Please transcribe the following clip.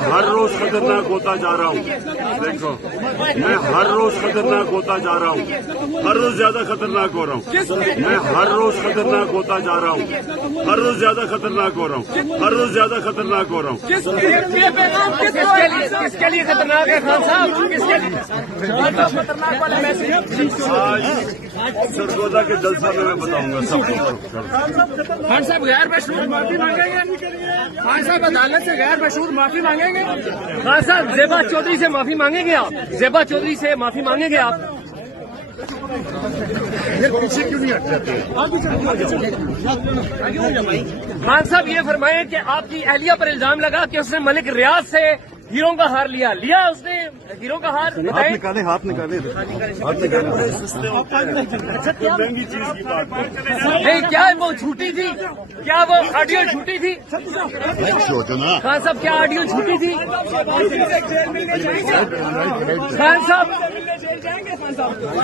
ہر روز خطرناک ہوتا جا رہا ہوں. دیکھو میں ہر روز خطرناک ہوتا جا رہا ہوں, ہر روز زیادہ خطرناک ہو رہا ہوں. میں ہر روز خطرناک ہوتا جا رہا ہوں, ہر روز زیادہ خطرناک ہو رہا ہوں, ہر روز زیادہ خطرناک ہو رہا ہوں. کس کے لیے خطرناک ہے خان صاحب؟ کس کے لیے خطرناک والا میسج؟ آج سرگودا کے جلسہ میں بتاؤں گا سب کو. خان صاحب غیر مشہور معافی مانگیں گے؟ خان صاحب عدالت سے غیر مشہور معافی مانگیں گے؟ خان صاحب زیبا چودھری سے معافی مانگیں گے آپ؟ زیبا چودھری سے معافی مانگیں گے آپ؟ پیچھے کیوں نہیں ہٹ جاتے؟ خان صاحب یہ فرمائیں کہ آپ کی اہلیہ پر الزام لگا کہ اس نے ملک ریاض سے ہیروں کا ہار لیا اس نے ہیروں کا ہار؟ ہاتھ نکالے ہاتھ نکالے. مہنگی چیز کی بات نہیں, کیا وہ جھوٹی تھی؟ کیا وہ آڈیو جھوٹی تھی؟ خان صاحب کیا آڈیو جھوٹی تھی؟ خان صاحب